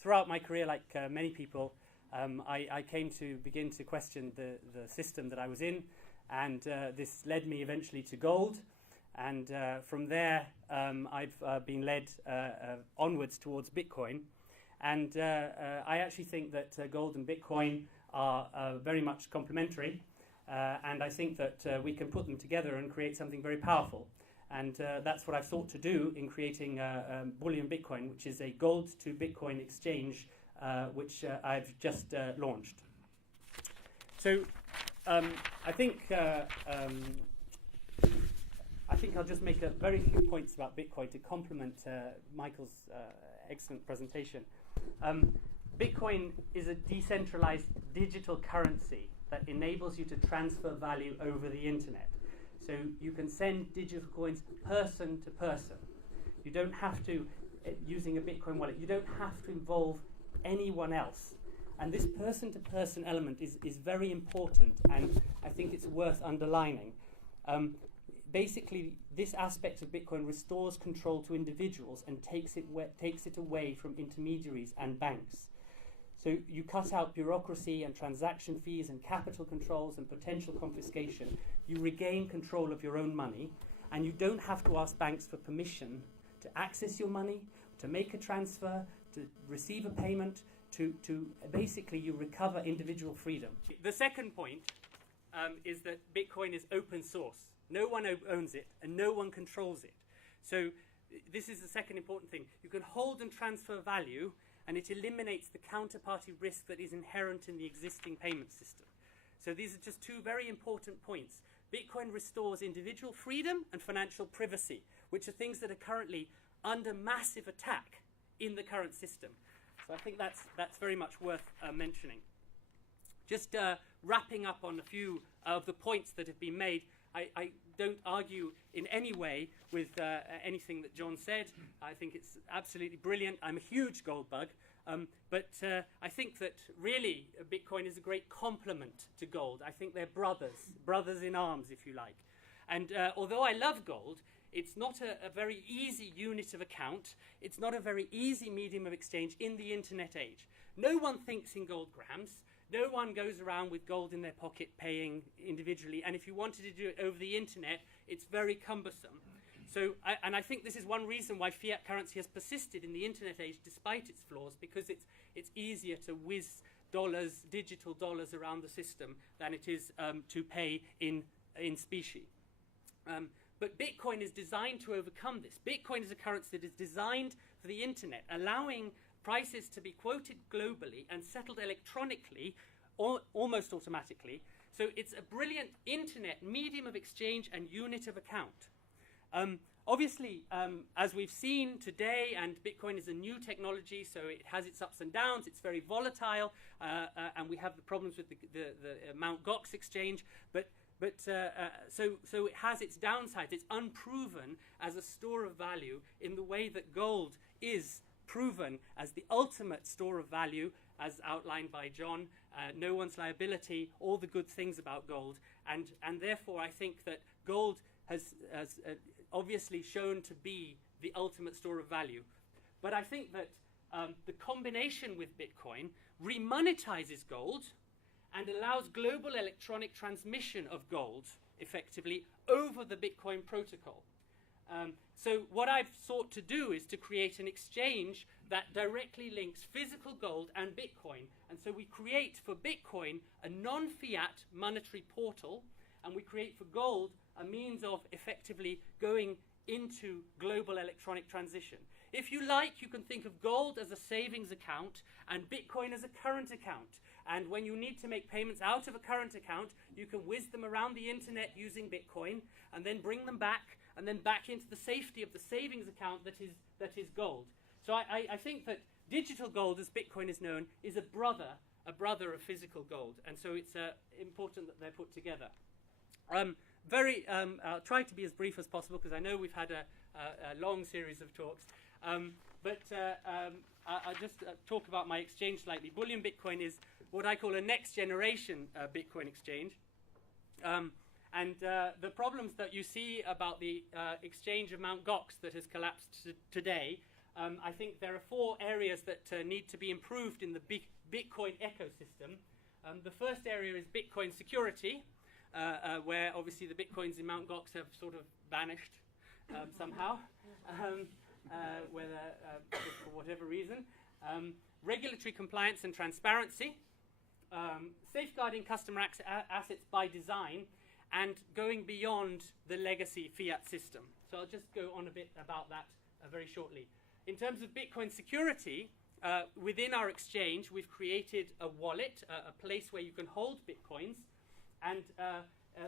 throughout my career, like many people, I came to begin to question the system that I was in, and this led me eventually to gold. And from there, I've been led onwards towards Bitcoin. And I actually think that gold and Bitcoin are very much complementary. And I think that we can put them together and create something very powerful. And that's what I've thought to do in creating Bullion Bitcoin, which is a gold to Bitcoin exchange, which I've just launched. So I think I'll just make a very few points about Bitcoin to complement Michael's excellent presentation. Bitcoin is a decentralized digital currency that enables you to transfer value over the internet. So you can send digital coins person to person. You don't have to, using a Bitcoin wallet, you don't have to involve anyone else. And this person-to-person element is very important, and I think it's worth underlining. Basically, this aspect of Bitcoin restores control to individuals and takes it away from intermediaries and banks. So you cut out bureaucracy and transaction fees and capital controls and potential confiscation. You regain control of your own money, and you don't have to ask banks for permission to access your money, to make a transfer, to receive a payment, to basically you recover individual freedom. The second point is that Bitcoin is open source. No one owns it and no one controls it. So this is the second important thing. You can hold and transfer value, and it eliminates the counterparty risk that is inherent in the existing payment system. So these are just two very important points. Bitcoin restores individual freedom and financial privacy, which are things that are currently under massive attack in the current system. So I think that's very much worth mentioning. Just wrapping up on a few of the points that have been made, I don't argue in any way with anything that John said. I think it's absolutely brilliant. I'm a huge gold bug. But I think that really Bitcoin is a great complement to gold. I think they're brothers in arms, if you like. And although I love gold, it's not a very easy unit of account. It's not a very easy medium of exchange in the internet age. No one thinks in gold grams. No one goes around with gold in their pocket paying individually. And if you wanted to do it over the internet, it's very cumbersome. So, and I think this is one reason why fiat currency has persisted in the internet age despite its flaws, because it's easier to whiz dollars, digital dollars around the system than it is to pay in specie. But Bitcoin is designed to overcome this. Bitcoin is a currency that is designed for the internet, allowing prices to be quoted globally and settled electronically, almost automatically. So it's a brilliant internet medium of exchange and unit of account. Obviously, as we've seen today, and Bitcoin is a new technology, so it has its ups and downs, it's very volatile, and we have the problems with the Mt. Gox exchange, so it has its downsides. It's unproven as a store of value in the way that gold is proven as the ultimate store of value, as outlined by John, no one's liability, all the good things about gold, and therefore I think that gold has obviously shown to be the ultimate store of value. But I think that the combination with Bitcoin remonetizes gold and allows global electronic transmission of gold effectively over the Bitcoin protocol. So what I've sought to do is to create an exchange that directly links physical gold and Bitcoin. And so we create for Bitcoin a non-fiat monetary portal, and we create for gold a means of effectively going into global electronic transition. If you like, you can think of gold as a savings account and Bitcoin as a current account. And when you need to make payments out of a current account, you can whiz them around the internet using Bitcoin and then bring them back and then back into the safety of the savings account that is gold. So I think that digital gold, as Bitcoin is known, is a brother of physical gold. And so it's important that they're put together. I'll try to be as brief as possible because I know we've had a long series of talks. I'll just talk about my exchange slightly. Bullion Bitcoin is what I call a next generation Bitcoin exchange. And the problems that you see about the exchange of Mt. Gox that has collapsed today I think there are 4 areas that need to be improved in the Bitcoin ecosystem. The first area is Bitcoin security, where obviously the Bitcoins in Mt. Gox have sort of vanished somehow, whether for whatever reason. Regulatory compliance and transparency, safeguarding customer assets by design, and going beyond the legacy fiat system. So I'll just go on a bit about that very shortly. In terms of Bitcoin security, within our exchange, we've created a wallet, a place where you can hold Bitcoins, and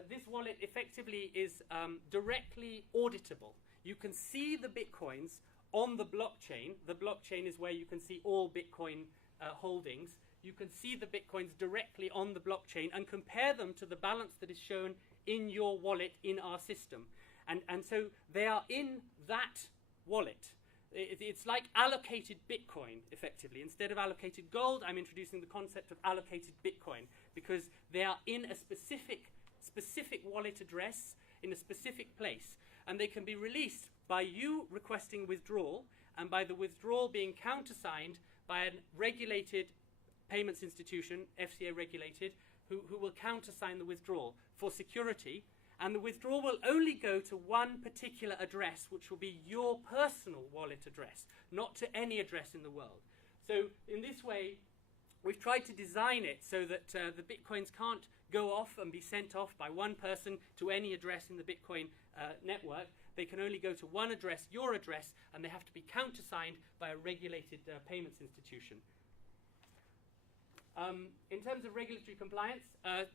this wallet effectively is directly auditable. You can see the Bitcoins on the blockchain. The blockchain is where you can see all Bitcoin holdings. You can see the Bitcoins directly on the blockchain and compare them to the balance that is shown in your wallet in our system. And so they are in that wallet. It's like allocated Bitcoin, effectively. Instead of allocated gold, I'm introducing the concept of allocated Bitcoin, because they are in a specific wallet address in a specific place. And they can be released by you requesting withdrawal, and by the withdrawal being countersigned by a regulated payments institution, FCA regulated, who will countersign the withdrawal for security. And the withdrawal will only go to one particular address, which will be your personal wallet address, not to any address in the world. So in this way, we've tried to design it so that the Bitcoins can't go off and be sent off by one person to any address in the Bitcoin network. They can only go to one address, your address, and they have to be countersigned by a regulated payments institution. In terms of regulatory compliance,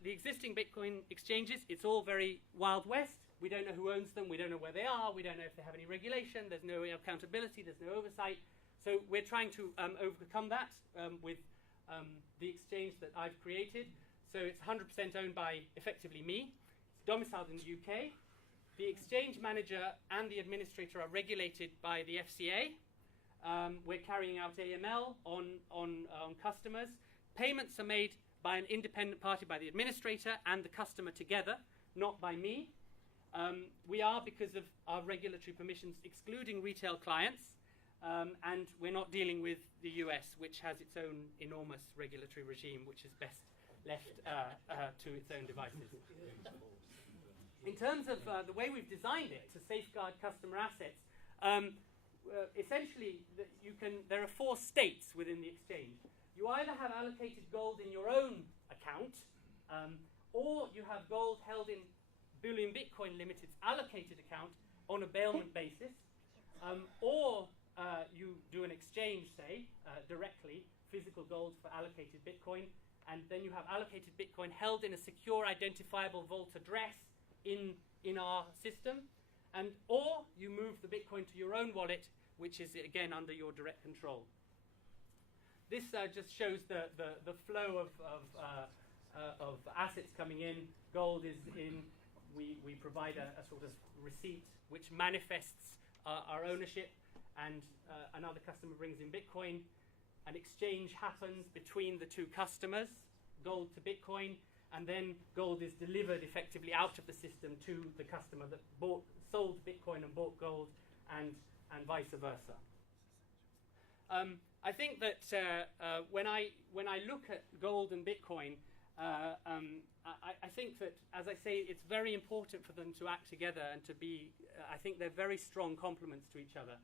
the existing Bitcoin exchanges, it's all very Wild West. We don't know who owns them. We don't know where they are. We don't know if they have any regulation. There's no accountability. There's no oversight. So we're trying to overcome that with the exchange that I've created. So it's 100% owned by, effectively, me. It's domiciled in the UK. The exchange manager and the administrator are regulated by the FCA. We're carrying out AML on customers. Payments are made by an independent party, by the administrator and the customer together, not by me. We are, because of our regulatory permissions, excluding retail clients, and we're not dealing with the US, which has its own enormous regulatory regime, which is best left to its own devices. In terms of the way we've designed it to safeguard customer assets, essentially there are 4 states within the exchange. You either have allocated gold in your own account, or you have gold held in Bullion Bitcoin Limited's allocated account on a bailment basis, or you do an exchange, say, directly, physical gold for allocated Bitcoin, and then you have allocated Bitcoin held in a secure identifiable vault address in our system, and or you move the Bitcoin to your own wallet, which is, again, under your direct control. This just shows the flow of assets coming in. Gold is in. We provide a sort of receipt which manifests our ownership, and another customer brings in Bitcoin. An exchange happens between the 2 customers, gold to Bitcoin, and then gold is delivered effectively out of the system to the customer that sold Bitcoin and bought gold, and vice versa. I think that when I look at gold and Bitcoin, I think that, as I say, it's very important for them to act together and to be. I think they're very strong complements to each other.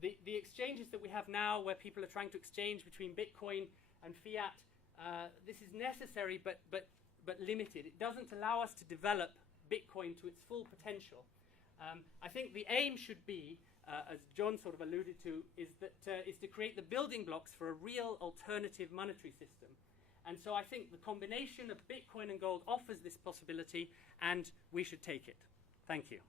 The exchanges that we have now, where people are trying to exchange between Bitcoin and fiat, this is necessary but limited. It doesn't allow us to develop Bitcoin to its full potential. I think the aim should be, as John sort of alluded to, is to create the building blocks for a real alternative monetary system. And so I think the combination of Bitcoin and gold offers this possibility, and we should take it. Thank you.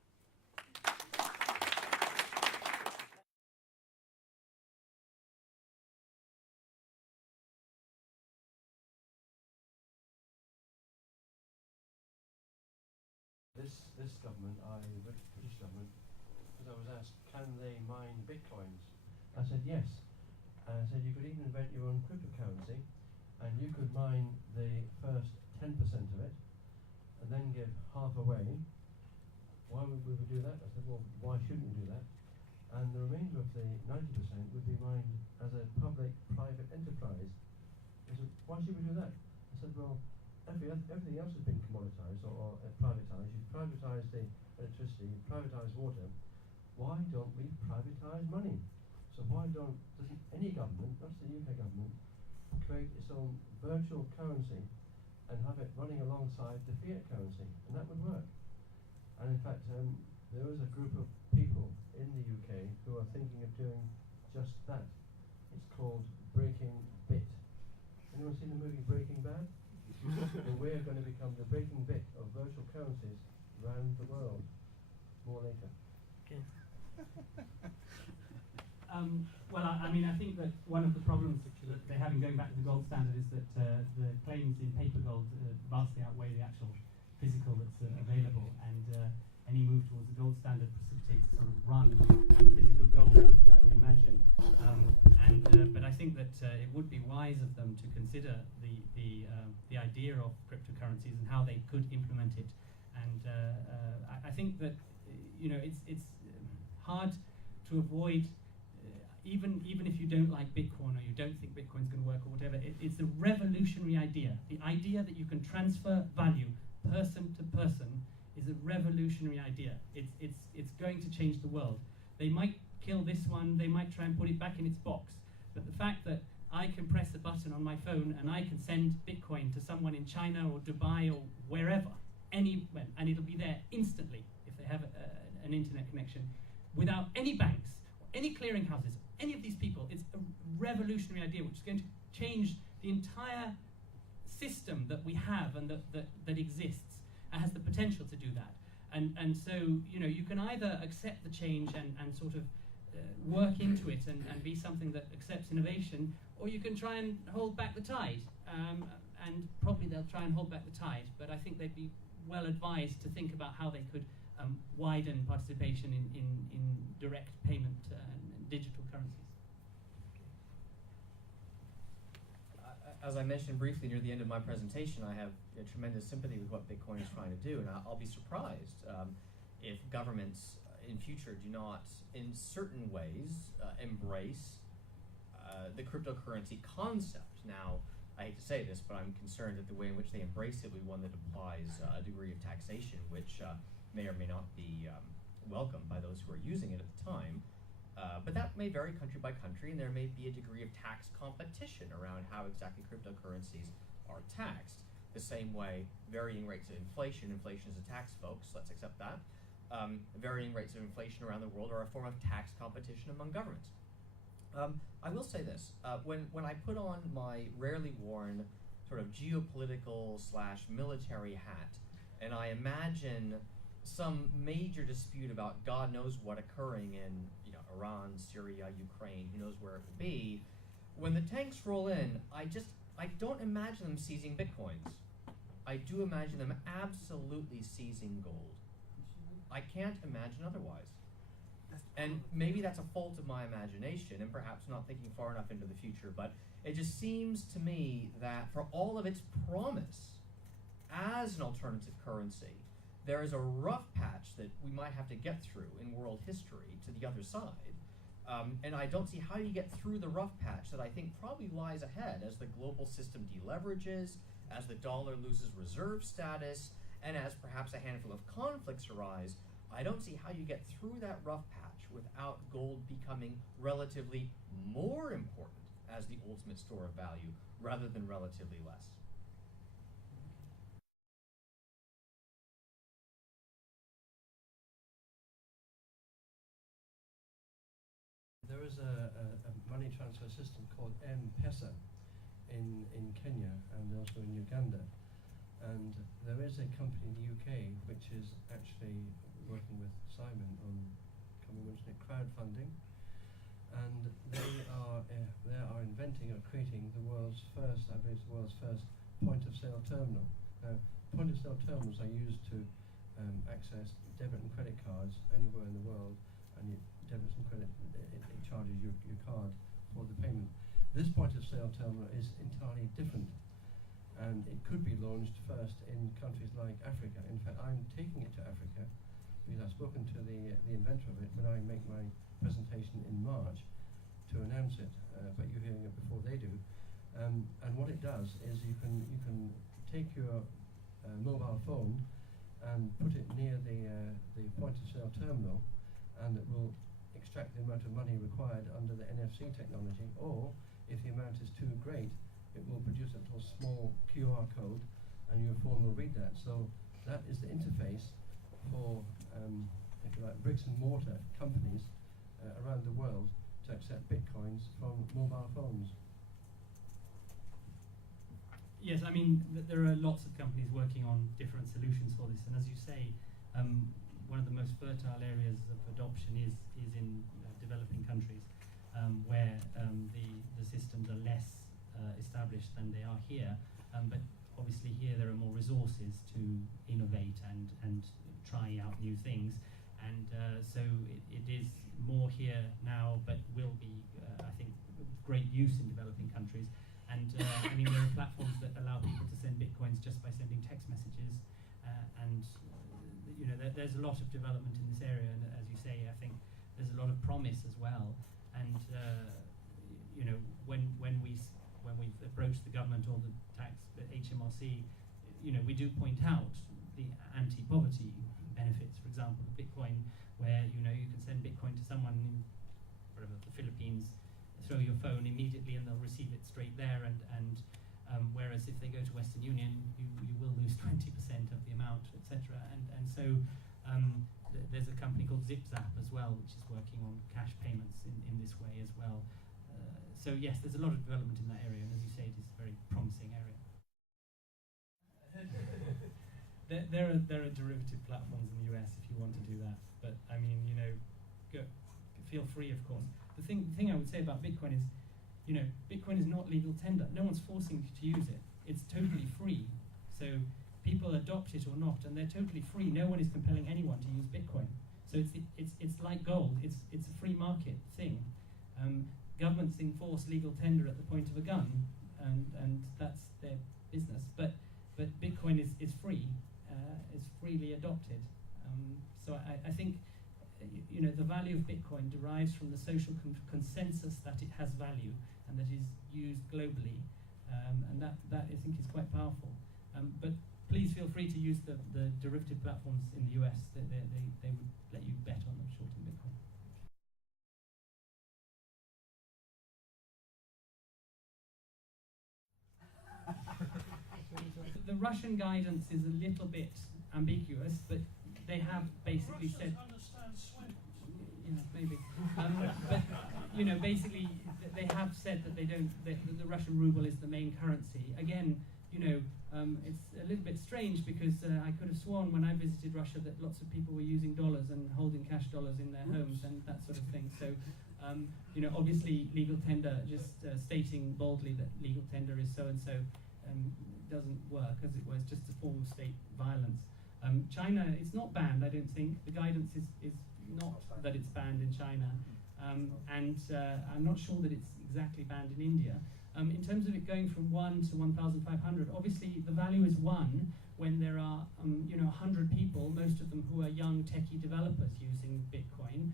This government, the British government, because I was asked, can they mine Bitcoins? I said yes. And I said you could even invent your own cryptocurrency, and you could mine the first 10% of it, and then give half away. Why would we do that? I said, well, why shouldn't we do that? and the remainder of the 90% would be mined as a public-private enterprise. I said, why should we do that? I said, well, everything else has been commoditized or privatized. You've privatized the electricity, you've privatized water. Why don't we privatize money? So doesn't any government, not the UK government, create its own virtual currency and have it running alongside the fiat currency? And that would work. And in fact, there is a group of people in the UK who are thinking of doing just that. It's called Breaking Bit. Anyone seen the movie Breaking Bad? And we're going to become the breaking bit of virtual currencies around the world. More later. Okay. Well, I mean, I think that one of the problems that they're having going back to the gold standard is that the claims in paper gold vastly outweigh the actual physical that's available, and any move towards the gold standard precipitates a sort of run on physical gold, I would imagine. But I think that it would be wise of them to consider the idea of cryptocurrencies and how they could implement it. And I think that it's hard to avoid. Even if you don't like Bitcoin or you don't think Bitcoin's going to work or whatever, it's a revolutionary idea. The idea that you can transfer value person to person is a revolutionary idea. It's going to change the world. They might kill this one, they might try and put it back in its box, but the fact that I can press a button on my phone and I can send Bitcoin to someone in China or Dubai or wherever, anywhere, and it'll be there instantly if they have an internet connection, without any banks, or any clearinghouses, any of these people. It's a revolutionary idea which is going to change the entire system that we have and that exists, and has the potential to do that. And so, you can either accept the change and sort of work into it and be something that accepts innovation, or you can try and hold back the tide. And probably they'll try and hold back the tide, but I think they'd be well advised to think about how they could widen participation in direct payment and digital currencies. As I mentioned briefly near the end of my presentation, I have tremendous sympathy with what Bitcoin is trying to do, and I'll be surprised if governments in future do not, in certain ways, embrace the cryptocurrency concept. Now, I hate to say this, but I'm concerned that the way in which they embrace it will be one that applies a degree of taxation, which may or may not be welcomed by those who are using it at the time. But that may vary country by country, and there may be a degree of tax competition around how exactly cryptocurrencies are taxed. The same way varying rates of inflation is a tax, folks, let's accept that. Varying rates of inflation around the world are a form of tax competition among governments. I will say this, when I put on my rarely worn sort of geopolitical / military hat, and I imagine some major dispute about God knows what occurring in Iran, Syria, Ukraine, who knows where it will be, when the tanks roll in, I don't imagine them seizing bitcoins. I do imagine them absolutely seizing gold. I can't imagine otherwise. And maybe that's a fault of my imagination and perhaps not thinking far enough into the future, but it just seems to me that for all of its promise as an alternative currency, there is a rough patch that we might have to get through in world history to the other side. And I don't see how you get through the rough patch that I think probably lies ahead as the global system deleverages, as the dollar loses reserve status, and as perhaps a handful of conflicts arise. I don't see how you get through that rough patch without gold becoming relatively more important as the ultimate store of value rather than relatively less. There is a money transfer system called M-Pesa in Kenya and also in Uganda. And there is a company in the UK which is actually working with Simon on, can we mention it, crowdfunding. And they are inventing or creating the world's first, I believe, the world's first point-of-sale terminal. Now, point-of-sale terminals are used to access debit and credit cards anywhere in the world, and debit and credit, it charges your card for the payment. This point-of-sale terminal is entirely different, and it could be launched first in countries like Africa. In fact, I'm taking it to Africa because I've spoken to the inventor of it when I make my presentation in March to announce it, but you're hearing it before they do. And what it does is you can take your mobile phone and put it near the point of sale terminal, and it will extract the amount of money required under the NFC technology, or if the amount is too great, it will produce a little small QR code and your phone will read that. So that is the interface for, if you like, bricks and mortar companies around the world to accept bitcoins from mobile phones. Yes, I mean, there are lots of companies working on different solutions for this, and as you say, one of the most fertile areas of adoption is in developing countries, where the systems are less established than they are here, but obviously here there are more resources to innovate and try out new things, and so it is more here now, but will be, I think, great use in developing countries. And I mean, there are platforms that allow people to send bitcoins just by sending text messages, and you know, there's a lot of development in this area. And as you say, I think there's a lot of promise as well. And you know, when we've approached the government or the HMRC, you know, we do point out the anti-poverty benefits, for example, of Bitcoin, where you know you can send Bitcoin to someone in whatever, the Philippines, throw your phone immediately and they'll receive it straight there, and whereas if they go to Western Union, you will lose 20% of the amount, etc. And so there's a company called ZipZap as well, which is working on cash payments in this way as well. So yes, there's a lot of development in that area, and as you say, it is a very promising area. There are derivative platforms in the US if you want to do that, but I mean, you know, feel free, of course. The thing I would say about Bitcoin is, you know, Bitcoin is not legal tender. No one's forcing you to use it. It's totally free. So people adopt it or not, and they're totally free. No one is compelling anyone to use Bitcoin. So it's like gold. It's a free market thing. Governments enforce legal tender at the point of a gun, and that's their business. But Bitcoin is free. It's freely adopted. So I think, you know, the value of Bitcoin derives from the social consensus that it has value and that is used globally, and that I think is quite powerful. But please feel free to use the derivative platforms in the US. They would let you bet on them shorting Bitcoin. The Russian guidance is a little bit ambiguous, but they have basically said. You know, maybe. But you know, basically, they have said that that the Russian ruble is the main currency. Again, you know, it's a little bit strange because I could have sworn when I visited Russia that lots of people were using dollars and holding cash dollars in their homes and that sort of thing. So, you know, obviously, legal tender, just stating boldly that legal tender is so and so, doesn't work, as it was just a form of state violence. China, it's not banned, I don't think. The guidance is not that it's banned in China, and I'm not sure that it's exactly banned in India. In terms of it going from 1 to 1,500, obviously the value is 1 when there are you know, 100 people, most of them who are young techie developers using Bitcoin.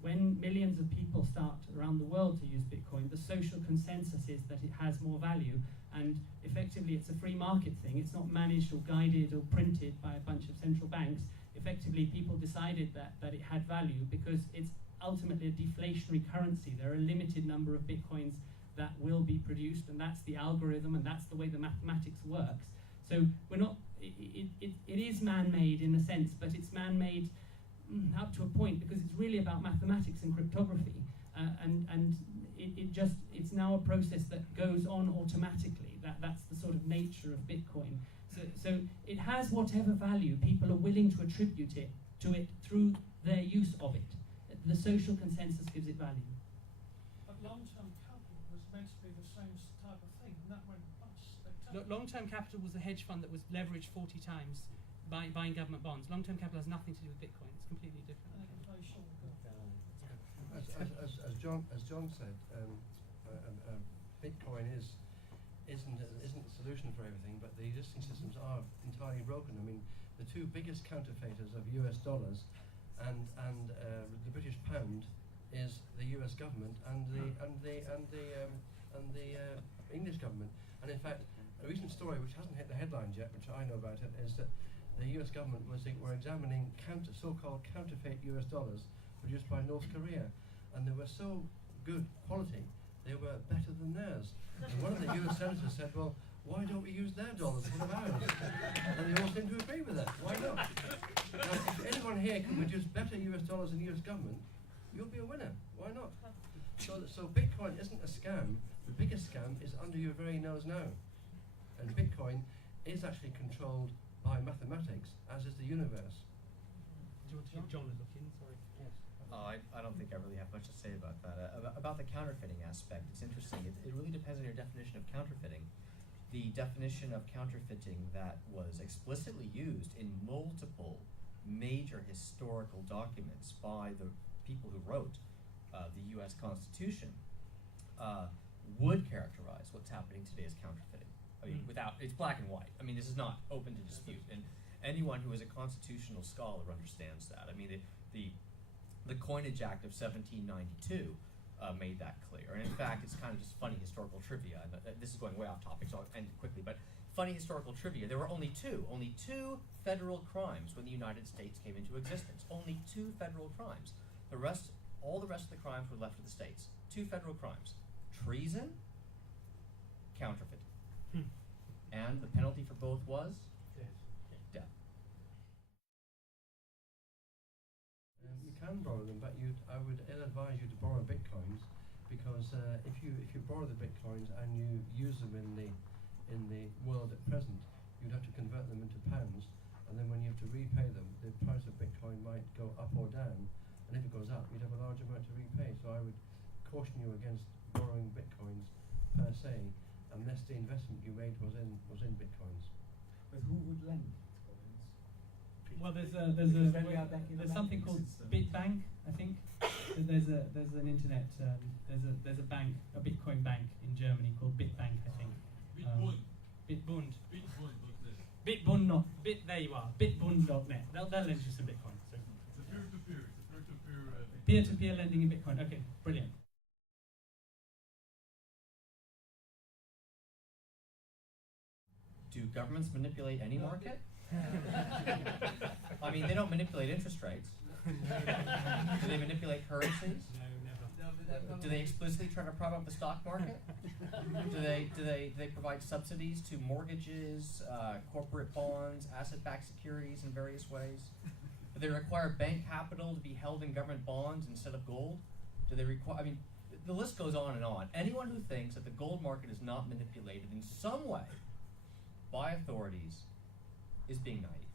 When millions of people start around the world to use Bitcoin, the social consensus is that it has more value, and effectively it's a free market thing. It's not managed or guided or printed by a bunch of central banks. Effectively, people decided that it had value because it's ultimately a deflationary currency. There are a limited number of Bitcoins that will be produced, and that's the algorithm, and that's the way the mathematics works. So we're not, it is man-made in a sense, but it's man-made up to a point because it's really about mathematics and cryptography, and it's now a process that goes on automatically. That's the sort of nature of Bitcoin. So it has whatever value people are willing to attribute it to it through their use of it. The social consensus gives it value. But long-term capital was meant to be the same type of thing, and that went bust. Long-term capital was a hedge fund that was leveraged 40 times by buying government bonds. Long-term capital has nothing to do with Bitcoin. It's completely different. And it can play short. As John said, Bitcoin isn't a solution for everything, but the existing systems are entirely broken. I mean, the two biggest counterfeiters of US dollars and the British pound is the US government and the English government. And in fact, a recent story which hasn't hit the headlines yet, which I know about it, is that the US government were examining so-called counterfeit US dollars produced by North Korea, and they were so good quality, they were better than theirs. And one of the US senators said, well, why don't we use their dollars instead of ours? And they all seem to agree with that. Why not? Now, if anyone here can produce better US dollars than the US government, you'll be a winner. Why not? So Bitcoin isn't a scam. The biggest scam is under your very nose now. And Bitcoin is actually controlled by mathematics, as is the universe. Do you want to get John to look in? Sorry. Yes. I don't think I really have much to say about that. About the counterfeiting aspect, it's interesting. It really depends on your definition of counterfeiting. The definition of counterfeiting that was explicitly used in multiple major historical documents by the people who wrote the U.S. Constitution would characterize what's happening today as counterfeiting. I mean, it's black and white. I mean, this is not open to dispute, and anyone who is a constitutional scholar understands that. I mean, the Coinage Act of 1792 made that clear. And in fact, it's kind of just funny historical trivia. And this is going way off topic, so I'll end quickly. But funny historical trivia, there were only two federal crimes when the United States came into existence. Only two federal crimes. All the rest of the crimes were left to the states. Two federal crimes: treason, counterfeiting. And the penalty for both was death. You can borrow them, but I would ill-advise you to borrow bitcoins, because if you borrow the bitcoins and you use them in the world at present, you'd have to convert them into pounds, and then when you have to repay them, the price of bitcoin might go up or down, and if it goes up, you'd have a large amount to repay. So I would caution you against borrowing bitcoins per se, unless the investment you made was in bitcoins. But who would lend bitcoins? Well, there's There's something called BitBank, I think. There's an internet there's a bank, a Bitcoin bank in Germany called BitBank, I think. Bitbund. Bitbund not bit. There you are. Bitbund.net. They'll lend you some Bitcoin. So It's a peer-to-peer. peer-to-peer lending in Bitcoin. Okay, brilliant. Do governments manipulate any market? I mean, they don't manipulate interest rates. Do they manipulate currencies? No, never. Do they explicitly try to prop up the stock market? Do they provide subsidies to mortgages, corporate bonds, asset-backed securities in various ways? Do they require bank capital to be held in government bonds instead of gold? Do they require? I mean, the list goes on and on. Anyone who thinks that the gold market is not manipulated in some way by authorities is being naive.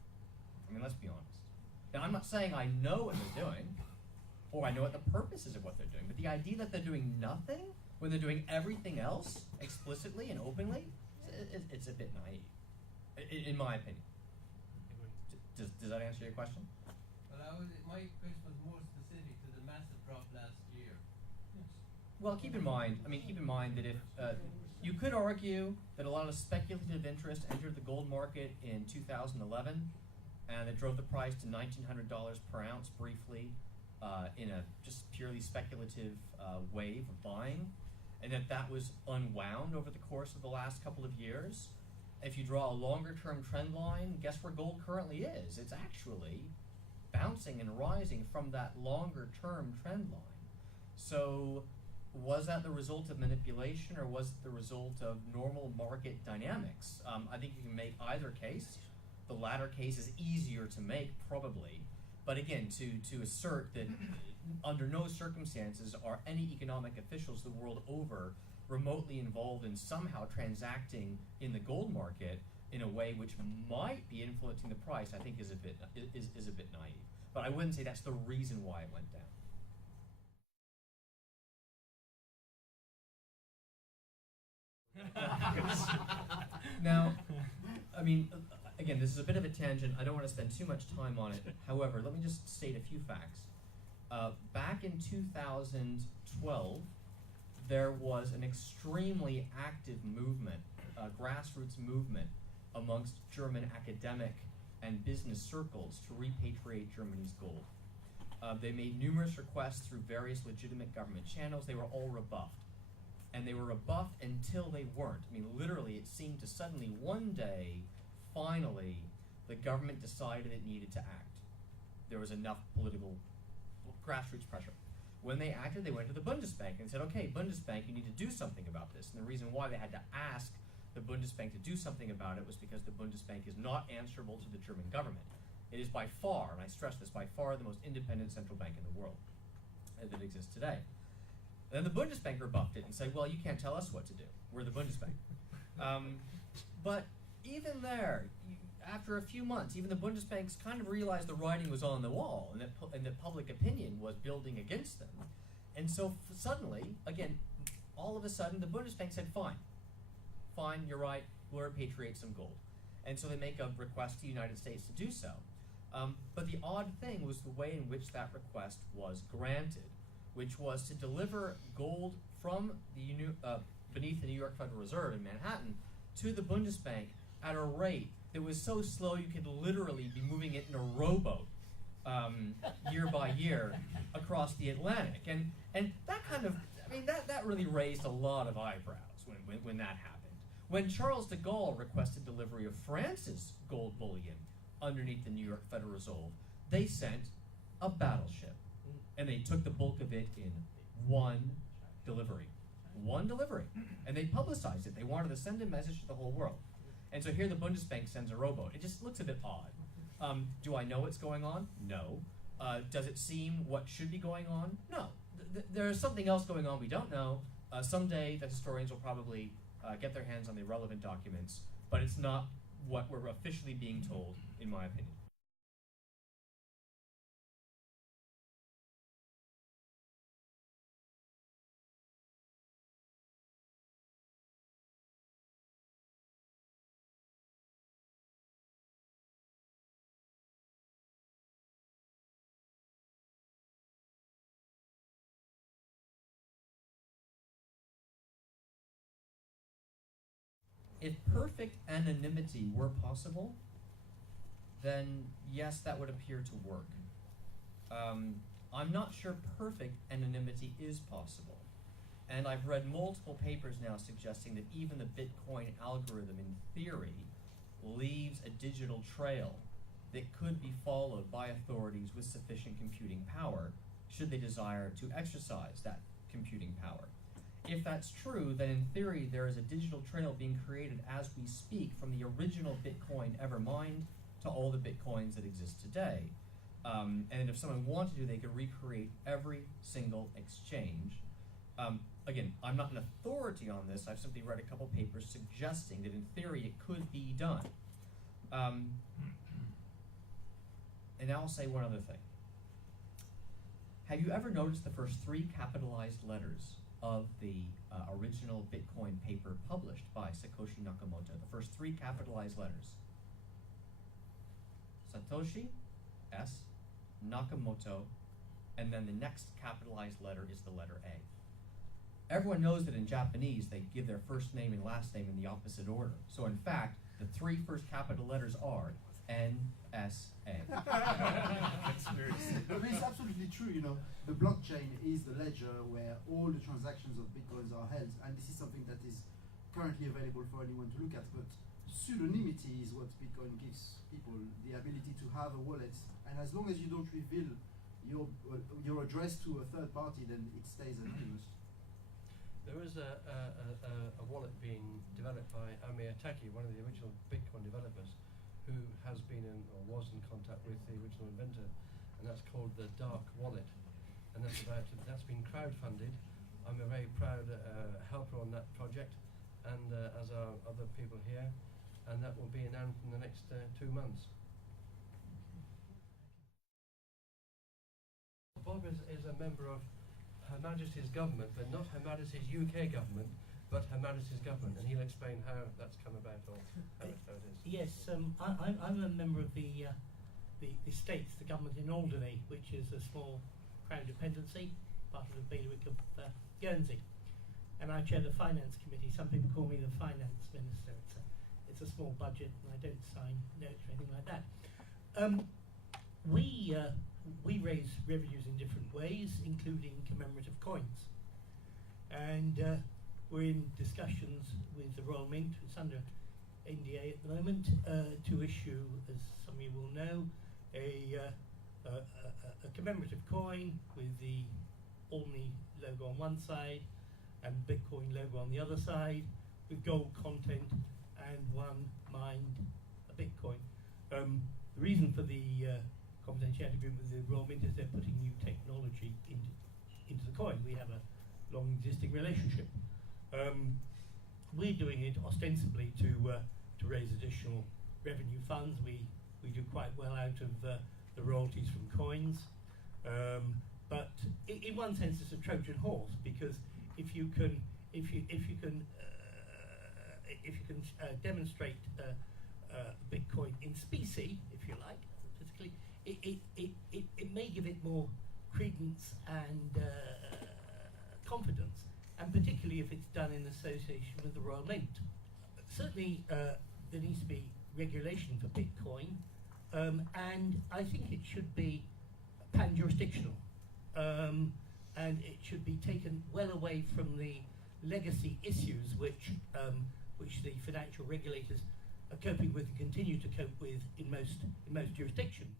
I mean, let's be honest. Now, I'm not saying I know what they're doing, or I know what the purposes of what they're doing, but the idea that they're doing nothing when they're doing everything else explicitly and openly, it's a bit naive, in my opinion. Does that answer your question? Well, my question was more specific to the massive drop last year. Well, keep in mind that if you could argue that a lot of speculative interest entered the gold market in 2011, and it drove the price to $1,900 per ounce briefly in a just purely speculative wave of buying, and that was unwound over the course of the last couple of years. If you draw a longer-term trend line, guess where gold currently is? It's actually bouncing and rising from that longer-term trend line. So was that the result of manipulation, or was it the result of normal market dynamics? I think you can make either case. The latter case is easier to make, probably. But again, to assert that under no circumstances are any economic officials the world over remotely involved in somehow transacting in the gold market in a way which might be influencing the price, I think is a bit naive. But I wouldn't say that's the reason why it went down. Now, I mean, again, this is a bit of a tangent. I don't want to spend too much time on it. However, let me just state a few facts. Back in 2012, there was an extremely active movement, grassroots movement, amongst German academic and business circles to repatriate Germany's gold. They made numerous requests through various legitimate government channels. They were all rebuffed. And they were rebuffed until they weren't. I mean, literally, it seemed to suddenly one day, finally, the government decided it needed to act. There was enough political grassroots pressure. When they acted, they went to the Bundesbank and said, okay, Bundesbank, you need to do something about this. And the reason why they had to ask the Bundesbank to do something about it was because the Bundesbank is not answerable to the German government. It is by far, and I stress this, by far the most independent central bank in the world that exists today. And then the Bundesbank rebuffed it and said, well, you can't tell us what to do. We're the Bundesbank. But even there, after a few months, even the Bundesbanks kind of realized the writing was on the wall and that public opinion was building against them. And so suddenly, again, all of a sudden, the Bundesbank said, fine, you're right, we'll repatriate some gold. And so they make a request to the United States to do so. But the odd thing was the way in which that request was granted, which was to deliver gold from the beneath the New York Federal Reserve in Manhattan to the Bundesbank at a rate that was so slow you could literally be moving it in a rowboat year by year across the Atlantic. And that kind of, I mean, that really raised a lot of eyebrows when that happened. When Charles de Gaulle requested delivery of France's gold bullion underneath the New York Federal Reserve, they sent a battleship. And they took the bulk of it in one delivery. One delivery. And they publicized it. They wanted to send a message to the whole world. And so here the Bundesbank sends a rowboat. It just looks a bit odd. Do I know what's going on? No. Does it seem what should be going on? No. There's something else going on we don't know. Someday the historians will probably get their hands on the relevant documents, but it's not what we're officially being told, in my opinion. If perfect anonymity were possible, then yes, that would appear to work. I'm not sure perfect anonymity is possible. And I've read multiple papers now suggesting that even the Bitcoin algorithm, in theory, leaves a digital trail that could be followed by authorities with sufficient computing power, should they desire to exercise that computing power. If that's true, then in theory there is a digital trail being created as we speak from the original Bitcoin ever mined to all the Bitcoins that exist today. And if someone wanted to, they could recreate every single exchange. Again, I'm not an authority on this. I've simply read a couple papers suggesting that in theory it could be done. And now I'll say one other thing. Have you ever noticed the first 3 capitalized letters of the original Bitcoin paper published by Satoshi Nakamoto? The first 3 capitalized letters. Satoshi, S, Nakamoto, and then the next capitalized letter is the letter A. Everyone knows that in Japanese they give their first name and last name in the opposite order. So in fact, the 3 first capital letters are NSA. But it's absolutely true, you know. The blockchain is the ledger where all the transactions of Bitcoins are held, and this is something that is currently available for anyone to look at. But pseudonymity is what Bitcoin gives people, the ability to have a wallet, and as long as you don't reveal your address to a third party, then it stays anonymous. There is a wallet being developed by Amir Taki, one of the original Bitcoin developers, who has been in or was in contact with the original inventor, and that's called the Dark Wallet, and that's been crowdfunded. I'm a very proud helper on that project, and as are other people here, and that will be announced in the next 2 months. Bob is a member of Her Majesty's government, but not Her Majesty's UK government, but Her Majesty's government, and he'll explain how that's come about or how it is. Yes, I'm a member of the States, the government in Alderney, which is a small Crown dependency, part of the bailiwick of Guernsey, and I chair the Finance Committee. Some people call me the Finance Minister. It's a small budget, and I don't sign notes or anything like that. We raise revenues in different ways, including commemorative coins, and we're in discussions with the Royal Mint. It's under NDA at the moment to issue, as some of you will know, a commemorative coin with the Olney logo on one side and Bitcoin logo on the other side, with gold content and one mined Bitcoin. The reason for the confidentiality agreement with the Royal Mint is they're putting new technology into the coin. We have a long existing relationship. We're doing it ostensibly to raise additional revenue funds. We do quite well out of the royalties from coins, but in one sense it's a Trojan horse, because if you can demonstrate Bitcoin in specie, if you like, physically, it may give it more credence and confidence, and particularly if it's done in association with the Royal Mint. Certainly there needs to be regulation for Bitcoin, and I think it should be pan-jurisdictional, and it should be taken well away from the legacy issues which the financial regulators are coping with and continue to cope with in most jurisdictions.